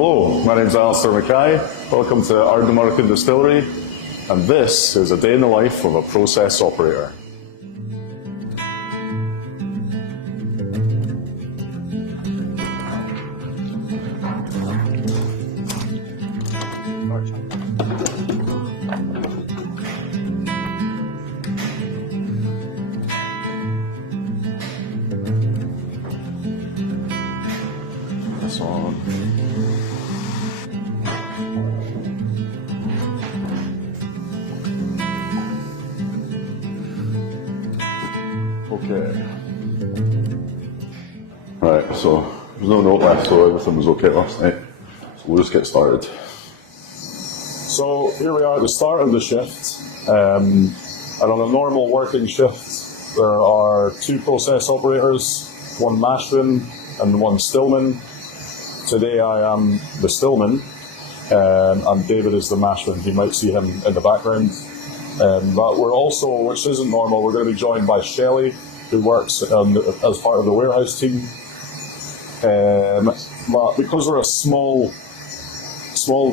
Hello, my name's Ardnamurchan. Welcome to Ardnamurchan Distillery, and this is a day in the life of a process operator. This on. Okay. Right, so there's no note left, so everything was okay last night. So we'll just get started. So here we are at the start of the shift. And on a normal working shift, there are 2 process operators, 1 mashman and 1 stillman. Today I am the stillman, and David is the mashman. You might see him in the background. But we're also, which isn't normal, we're going to be joined by Shelley, who works as part of the warehouse team. But because we're a small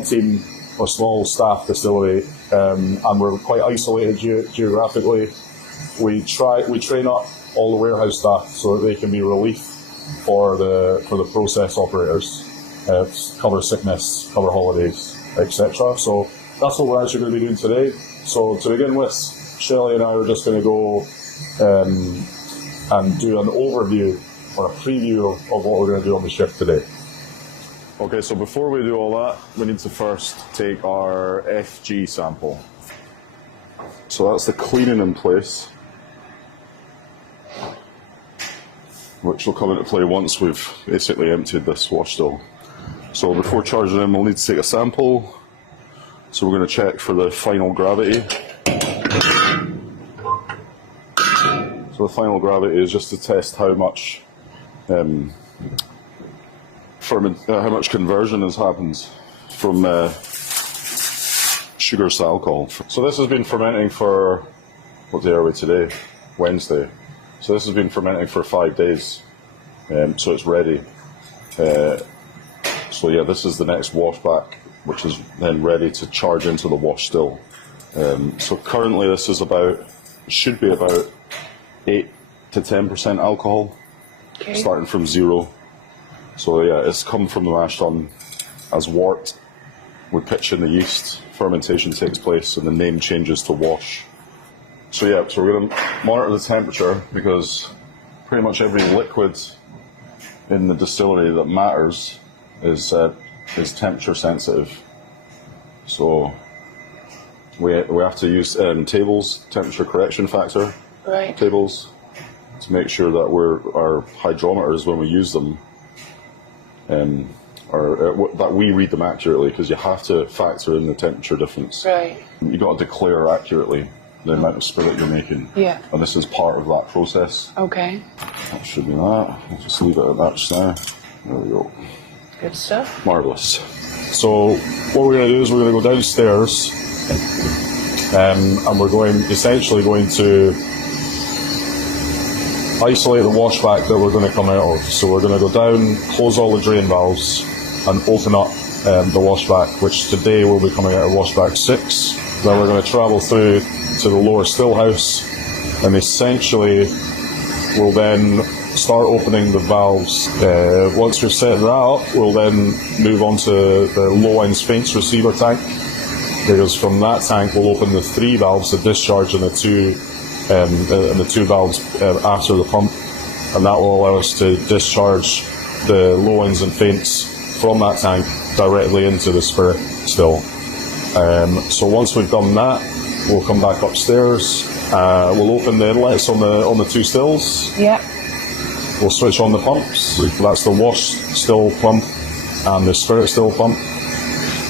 team, or small staff distillery, and we're quite isolated geographically, we train up all the warehouse staff so that they can be relief for the process operators, cover sickness, cover holidays, etc. So that's what we're actually going to be doing today. So to begin with, Shelley and I are just going to go and do an overview or a preview of what we're going to do on the shift today. Okay, so before we do all that, we need to first take our FG sample. So that's the cleaning in place, which will come into play once we've basically emptied this wash still. So before charging in, we'll need to take a sample. So we're going to check for the final gravity. So the final gravity is just to test how much how much conversion has happened from sugars to alcohol. So this has been fermenting for, what day are we today? Wednesday. So this has been fermenting for 5 days, so it's ready. So yeah, this is the next wash back, which is then ready to charge into the wash still. So currently this is should be about 8 to 10% alcohol, okay, starting from 0. So yeah, it's come from the mash tun as wort. We pitch in the yeast, fermentation takes place, and the name changes to wash. So yeah, so we're going to monitor the temperature, because pretty much every liquid in the distillery that matters is temperature sensitive. So we have to use tables, temperature correction factor tables, to make sure that our hydrometers, when we use them, that we read them accurately, because you have to factor in the temperature difference. Right. You've got to declare accurately the amount of spirit you're making. Yeah. And this is part of that process. Okay. That should be that. I'll just leave it at that just now. There we go. Good stuff. Marvellous. So what we're going to do is we're going to go downstairs, and we're essentially going to isolate the washback that we're going to come out of. So we're going to go down, close all the drain valves, and open up the washback, which today will be coming out of washback 6. Then we're going to travel through to the lower still house, and essentially we'll then start opening the valves. Once we've set that up, we'll then move on to the low end faints receiver tank, because from that tank we'll open the 3 valves to discharge and the 2 valves after the pump, and that will allow us to discharge the low ends and faints from that tank directly into the spirit still. So once we've done that, we'll come back upstairs. We'll open the inlets on the 2 stills. Yeah. We'll switch on the pumps. That's the wash still pump and the spirit still pump.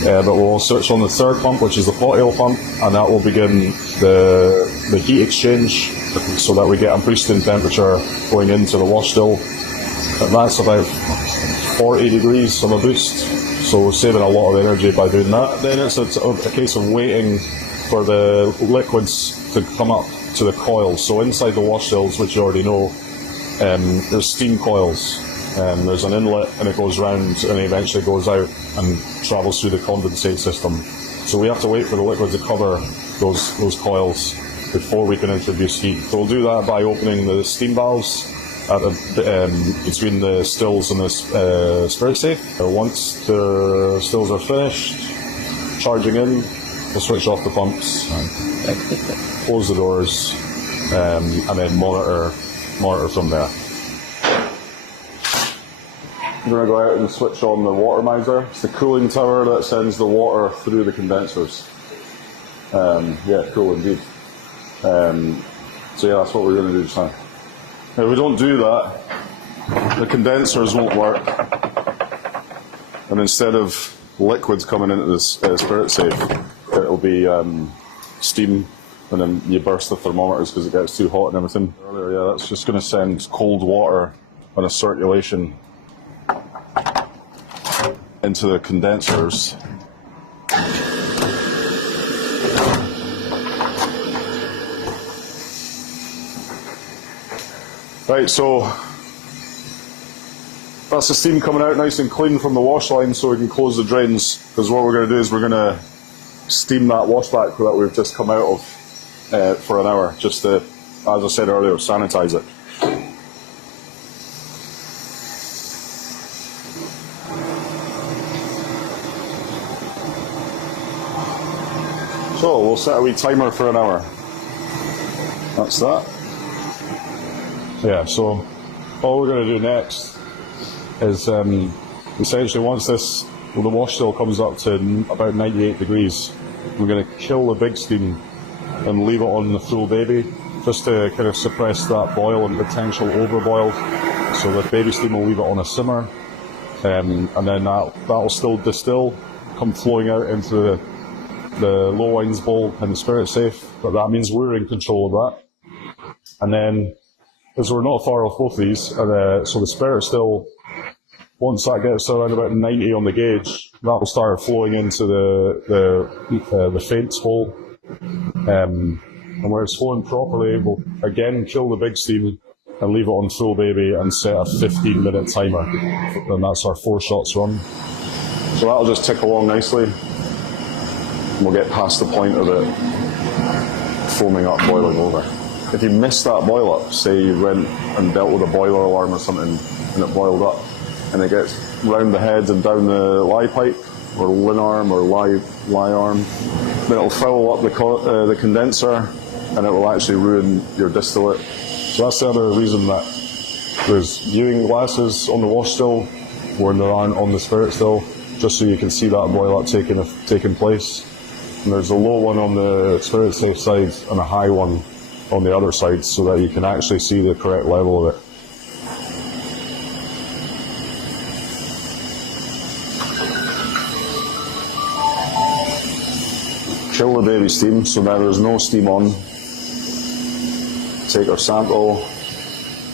But we'll switch on the 3rd pump, which is the pot ale pump, and that will begin the heat exchange, so that we get a boost in temperature going into the wash still. And that's about 40 degrees of a boost, so we're saving a lot of energy by doing that. Then it's a case of waiting for the liquids to come up to the coils. So inside the wash stills, which you already know, there's steam coils. There's an inlet and it goes round and it eventually goes out and travels through the condensate system. So we have to wait for the liquid to cover those coils before we can introduce heat. So we'll do that by opening the steam valves at between the stills and the spirit safe. Once the stills are finished, charging in, we'll switch off the pumps, close the doors, and then monitor from there. I'm going to go out and switch on the water miser. It's the cooling tower that sends the water through the condensers. Yeah, cool indeed. So yeah, that's what we're going to do just now. If we don't do that, the condensers won't work. And instead of liquids coming into the spirit safe, it'll be steam, and then you burst the thermometers because it gets too hot and everything. Earlier, yeah, that's just going to send cold water on a circulation into the condensers. Right, so that's the steam coming out nice and clean from the wash line, so we can close the drains, because what we're going to do is we're going to steam that washback that we've just come out of for an hour, just to, as I said earlier, sanitize it. So we'll set a wee timer for an hour. That's that. Yeah, so all we're going to do next is essentially once the wash still comes up to about 98 degrees, we're going to kill the big steam and leave it on the full baby, just to kind of suppress that boil and potential overboil. So the baby steam will leave it on a simmer, and then that'll still distill, come flowing out into the low wines bowl and the spirit safe, but that means we're in control of that. And then, as we're not far off both these, so the spirit still, once that gets around about 90 on the gauge, that will start flowing into the faints bowl. And where it's flowing properly, we'll again kill the big steam and leave it on full baby and set a 15-minute timer. And that's our 4 shots run. So that'll just tick along nicely. We'll get past the point of it foaming up, boiling over. If you miss that boil up, say you went and dealt with a boiler alarm or something and it boiled up, and it gets round the head and down the lye pipe, or lin arm or lye arm, then it'll foul up the condenser and it will actually ruin your distillate. So that's the other reason that there's viewing glasses on the wash still when there aren't on the spirit still, just so you can see that boil up taking place. And there's a low one on the spirit safe side and a high one on the other side, so that you can actually see the correct level of it. Kill the baby steam, so now there's no steam on. Take our sample.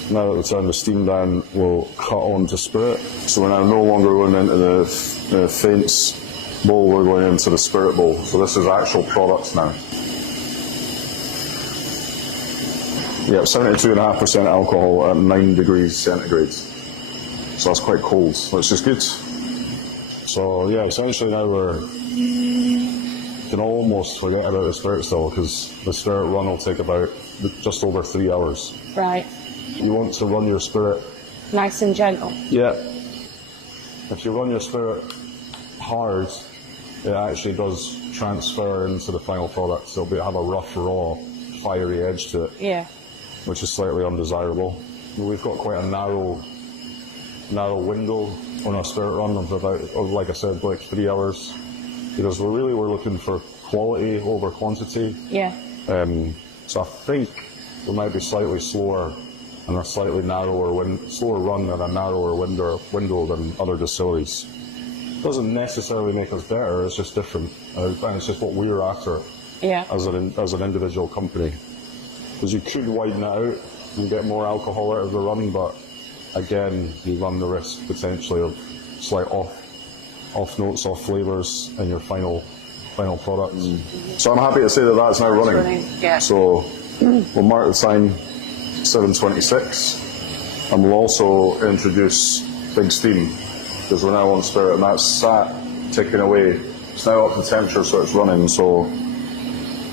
Now that we turn the steam down, we'll cut on to spirit. So we're now no longer going into the faints bowl, we're going into the spirit bowl. So this is actual products now. Yeah, 72.5% alcohol at 9 degrees centigrade. So that's quite cold, which is good. So yeah, essentially now you can almost forget about the spirit still, because the spirit run will take about just over 3 hours. Right. You want to run your spirit nice and gentle. Yeah. If you run your spirit hard, it actually does transfer into the final product. So it'll have a rough, raw, fiery edge to it. Yeah. Which is slightly undesirable. We've got quite a narrow window on our spirit run of about, like I said, like 3 hours, because we're looking for quality over quantity. Yeah. So I think we might be slightly slower and a slightly slower run and a narrower window than other distilleries. Doesn't necessarily make us better. It's just different, and it's just what we're after. Yeah. As an individual company. Because you could widen it out and get more alcohol out of the run, but again, you run the risk potentially of slight off notes, off flavours in your final product. So I'm happy to say that that's now running. Yeah. So we'll mark the time 7:26, and we'll also introduce big steam, because we're now on spirit, and that's sat ticking away. It's now up to temperature, so it's running. So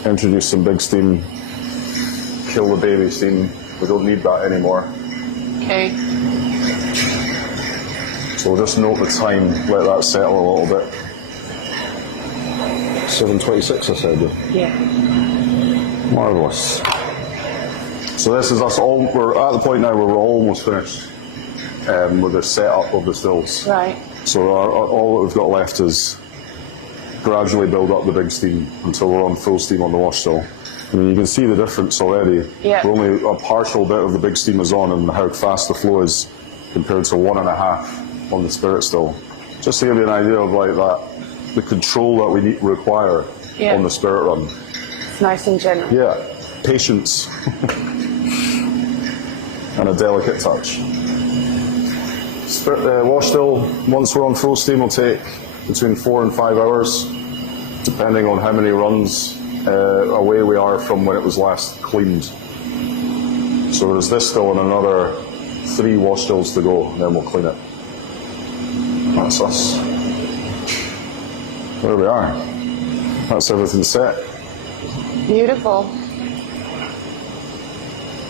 introduce some big steam, kill the baby steam. We don't need that anymore. Okay. So we'll just note the time, let that settle a little bit. 7:26, I said. Yeah. Marvellous. So this is us all, we're at the point now where we're almost finished with the setup of the stills. Right. So all that we've got left is gradually build up the big steam until we're on full steam on the wash still. I mean, you can see the difference already. Yeah. We're only a partial bit of the big steam is on, and how fast the flow is compared to 1.5 on the spirit still. Just to give you an idea of like that, the control that we require on the spirit run. It's nice and gentle. Yeah, patience and a delicate touch. Wash still, once we're on full steam, will take between 4 and 5 hours, depending on how many runs away we are from when it was last cleaned. So there's this still and another 3 wash stills to go, and then we'll clean it. That's us. There we are. That's everything set. Beautiful.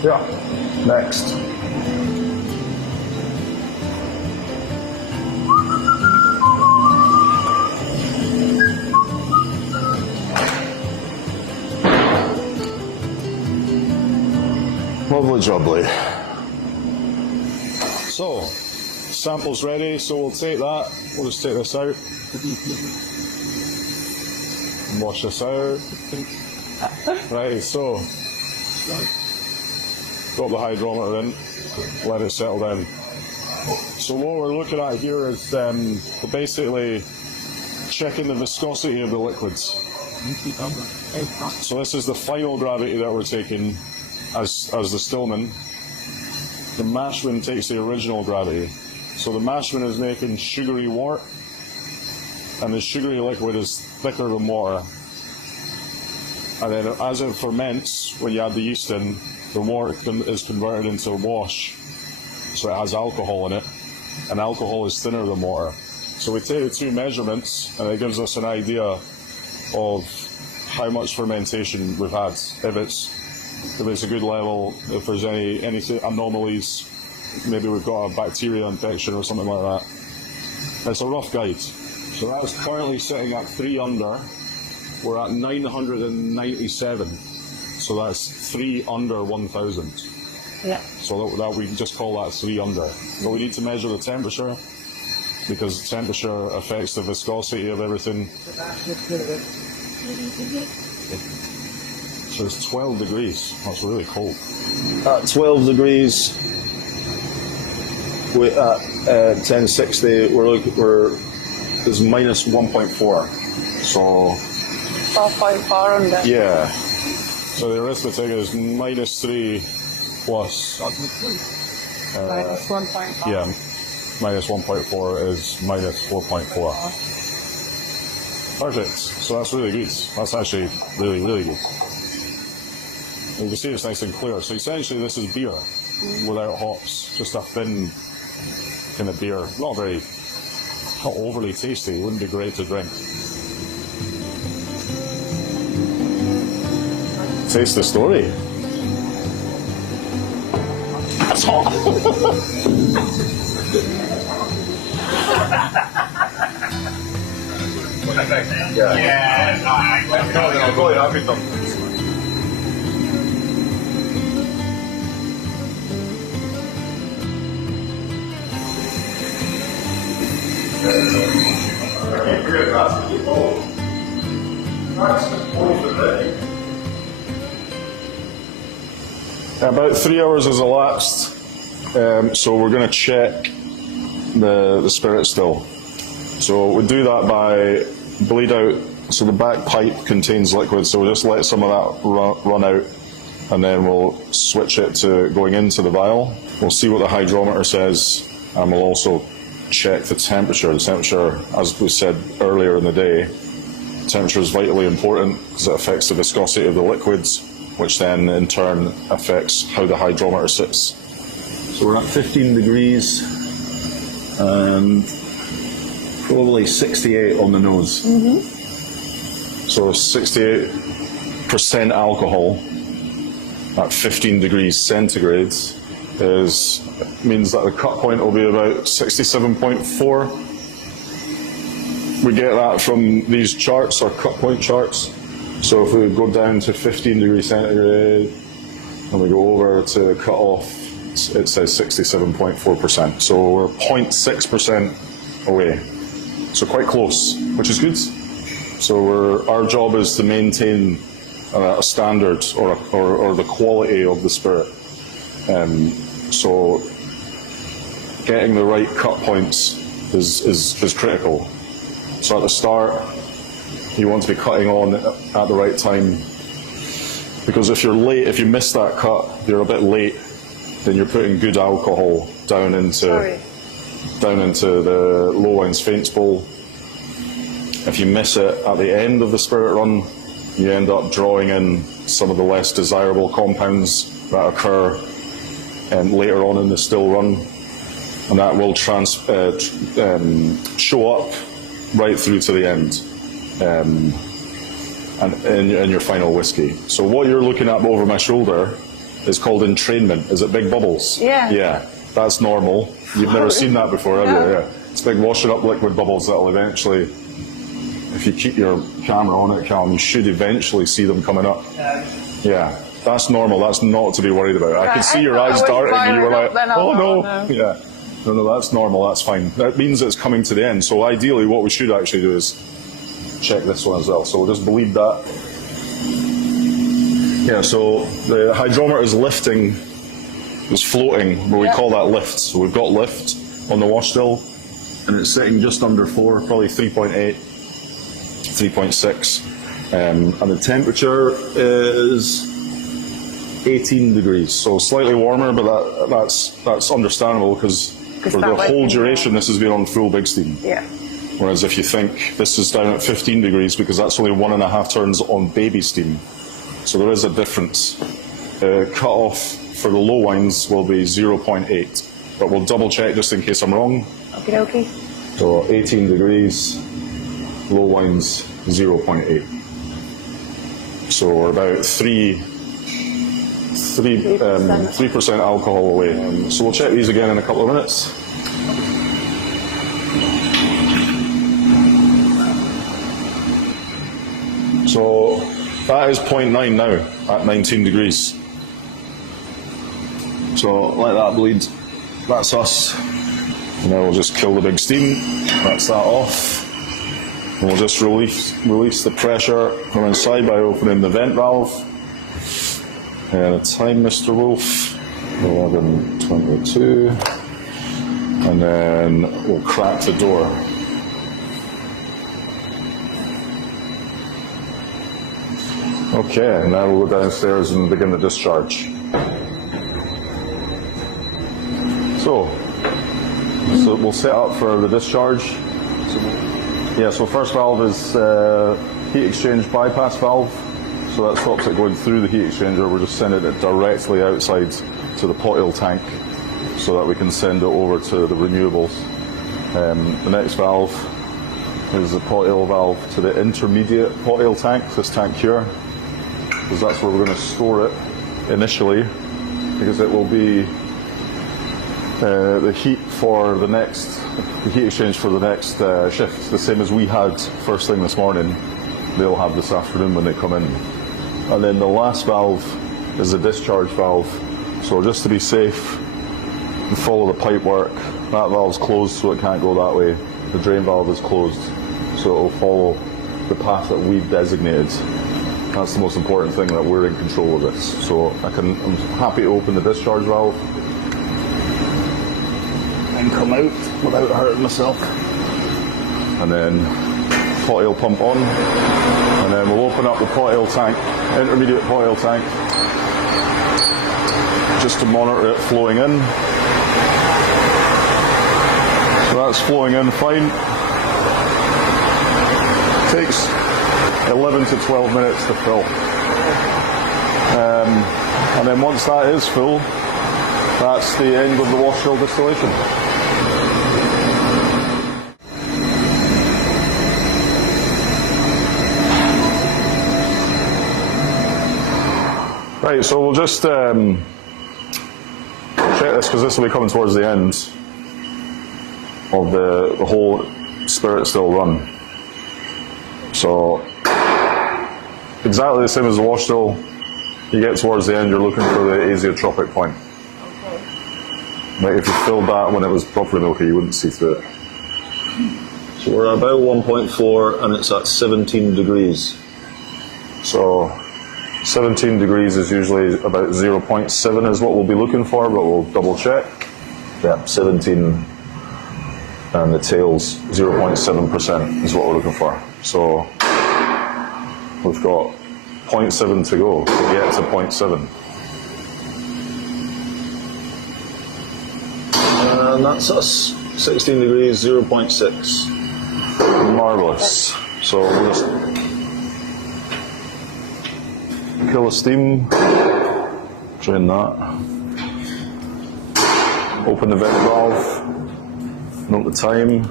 Yeah. Next. Lovely jubbly. So, sample's ready, so we'll take that. We'll just take this out. Wash this out. Right, so drop the hydrometer in, let it settle down. So what we're looking at here is basically checking the viscosity of the liquids. So this is the final gravity that we're taking as the stillman. The mashman takes the original gravity. So the mashman is making sugary wort, and the sugary liquid is thicker than water. And then as it ferments, when you add the yeast in, the wort is converted into wash. So it has alcohol in it, and alcohol is thinner than water. So we take the 2 measurements, and it gives us an idea of how much fermentation we've had. If it's a good level, if there's any anomalies, maybe we've got a bacteria infection or something like that. It's a rough guide. So that's currently sitting at 3 under. We're at 997. So that's 3 under 1,000. Yeah. So that we just call that 3 under. But we need to measure the temperature, because temperature affects the viscosity of everything. So it's 12 degrees. That's really cold. At 12 degrees, at 1060, is minus 1.4. So 4.4 under. yeah. So the arithmetic is minus 3 plus. Minus 1.4. Yeah. Minus 1.4 is minus 4.4. Perfect. So that's really good. That's actually really, really good. You can see it's nice and clear. So essentially this is beer without hops. Just a thin kind of beer. Not overly tasty. It wouldn't be great to drink. Taste the story. That's hot. About 3 hours has elapsed, so we're going to check the spirit still. So we do that by bleed out. So the back pipe contains liquid, so we'll just let some of that run out, and then we'll switch it to going into the vial. We'll see what the hydrometer says, and we'll also check the temperature. The temperature, as we said earlier in the day, temperature is vitally important because it affects the viscosity of the liquids, which then in turn affects how the hydrometer sits. So we're at 15 degrees, and probably 68 on the nose. So 68% alcohol at 15 degrees centigrade means that the cut point will be about 67.4. We get that from these charts, our cut point charts. So if we go down to 15 degrees centigrade and we go over to cut off, it says 67.4%. So we're 0.6% away. So quite close, which is good. So our job is to maintain a standard or the quality of the spirit. So getting the right cut points is critical. So at the start, you want to be cutting on at the right time, because if you're late, if you miss that cut, you're a bit late, then you're putting good alcohol down into the low wines faints bowl. If you miss it at the end of the spirit run, you end up drawing in some of the less desirable compounds that occur later on in the still run, and that will show up right through to the end, and in your final whiskey. So what you're looking at over my shoulder is called entrainment. Is it big bubbles? Yeah. Yeah, that's normal. You've never seen that before, have you? Yeah. It's big washing up liquid bubbles that will eventually, if you keep your camera on it, Callum, you should eventually see them coming up. Yeah, that's normal. That's not to be worried about. I could see your eyes darting and you were like, oh no. Yeah. No, that's normal, that's fine. That means it's coming to the end. So ideally what we should actually do is check this one as well. So we'll just bleed that. Yeah, so the hydrometer is lifting, is floating, but we call that lift. So we've got lift on the wash still, and it's sitting just under 4, probably 3.8, 3.6. And the temperature is 18 degrees, so slightly warmer, but that's understandable because for the whole duration this has been on full big steam. Yeah. Whereas if you think this is down at 15 degrees because that's only 1.5 turns on baby steam. So there is a difference. Cut off for the low wines will be 0.8, but we'll double check just in case I'm wrong. Okay. So 18 degrees, low wines 0.8. So we're about 3% alcohol away. So we'll check these again in a couple of minutes. So that is 0.9 now at 19 degrees. So let that bleed. That's us. And then we'll just kill the big steam. That's that off. And we'll just release the pressure from inside by opening the vent valve. And the time, Mr. Wolf, 11:22. And then we'll crack the door. Okay, now we'll go downstairs and begin the discharge. So we'll set up for the discharge. So first valve is heat exchange bypass valve. So that stops it going through the heat exchanger. We're just sending it directly outside to the pot oil tank so that we can send it over to the renewables. The next valve is the pot oil valve to the intermediate pot oil tank, this tank here, because that's where we're going to store it initially, because it will be the heat exchange for the next shift, the same as we had first thing this morning. They'll have this afternoon when they come in. And then the last valve is the discharge valve. So just to be safe and follow the pipe work, that valve's closed so it can't go that way. The drain valve is closed so it will follow the path that we've designated. That's the most important thing, that we're in control of this. So I'm happy to open the discharge valve and come out without hurting myself. And then pot oil pump on, and then we'll open up the pot oil tank, intermediate pot oil tank, just to monitor it flowing in. So that's flowing in fine. Takes 11 to 12 minutes to fill. And then once that is full, that's the end of the wash fill distillation. Right, so we'll just check this because this will be coming towards the end of the whole spirit still run. So exactly the same as the wash still. You get towards the end, you're looking for the azeotropic point. Okay. Like if you filled that when it was properly milky, you wouldn't see through it. So we're at about 1.4 and it's at 17 degrees. So 17 degrees is usually about 0.7 is what we'll be looking for, but we'll double check. Yeah, 17 and the tails 0.7% is what we're looking for. So we've got 0.7 to go to get to 0.7. And that's us. 16 degrees, 0.6. Marvellous. So we'll just kill the steam, drain that, open the vent valve, note the time,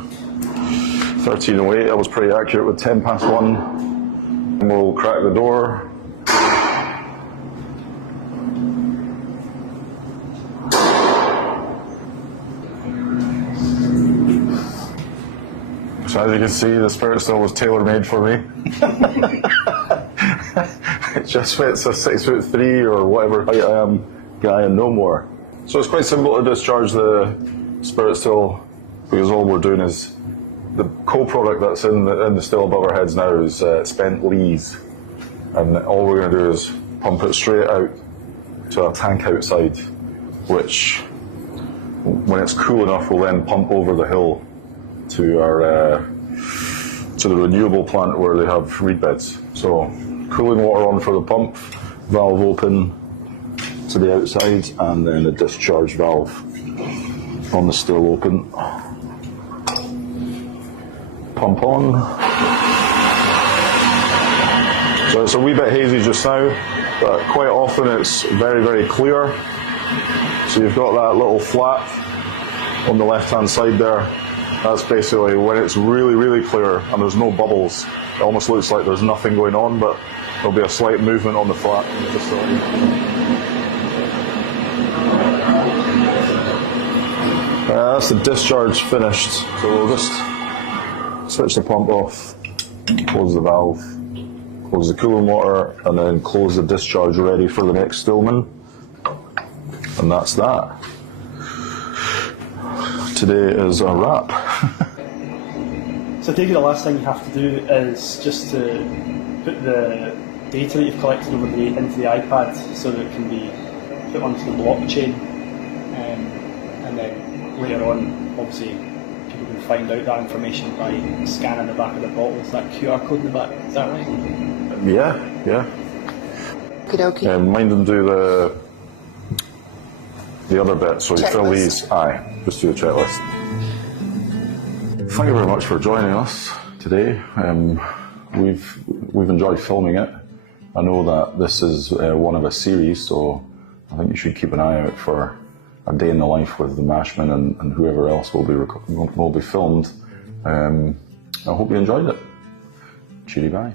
13:08. That was pretty accurate with 1. And we'll crack the door. So as you can see, the spirit still was tailor-made for me. It just fits a 6'3" or whatever height I am guy and no more. So it's quite simple to discharge the spirit still because all we're doing is the co-product that's in the still above our heads now is spent lees, and all we're going to do is pump it straight out to a tank outside, which when it's cool enough will then pump over the hill to our to the renewable plant where they have reed beds. So cooling water on for the pump, valve open to the outside, and then the discharge valve on the still open. Pump on. So it's a wee bit hazy just now, but quite often it's very, very clear. So you've got that little flap on the left-hand side there. That's basically when it's really, really clear and there's no bubbles. It almost looks like there's nothing going on, but there'll be a slight movement on the flap. That's the discharge finished. So we'll just switch the pump off, close the valve, close the cooling water, and then close the discharge ready for the next Stillman. And that's that. Today is a wrap. So I take it the last thing you have to do is just to put the data that you've collected over the into the iPad so that it can be put onto the blockchain, and then later on, obviously, people can find out that information by scanning the back of the bottle. Is that QR code in the back? Is that right? Yeah. Okey-dokey. Mind them do the other bit, so you fill Checklist. these. Aye, just do the checklist. Thank you very much for joining us today. We've enjoyed filming it. I know that this is one of a series, so I think you should keep an eye out for a day in the life with the Mashman and whoever else will be filmed. I hope you enjoyed it. Cheery bye.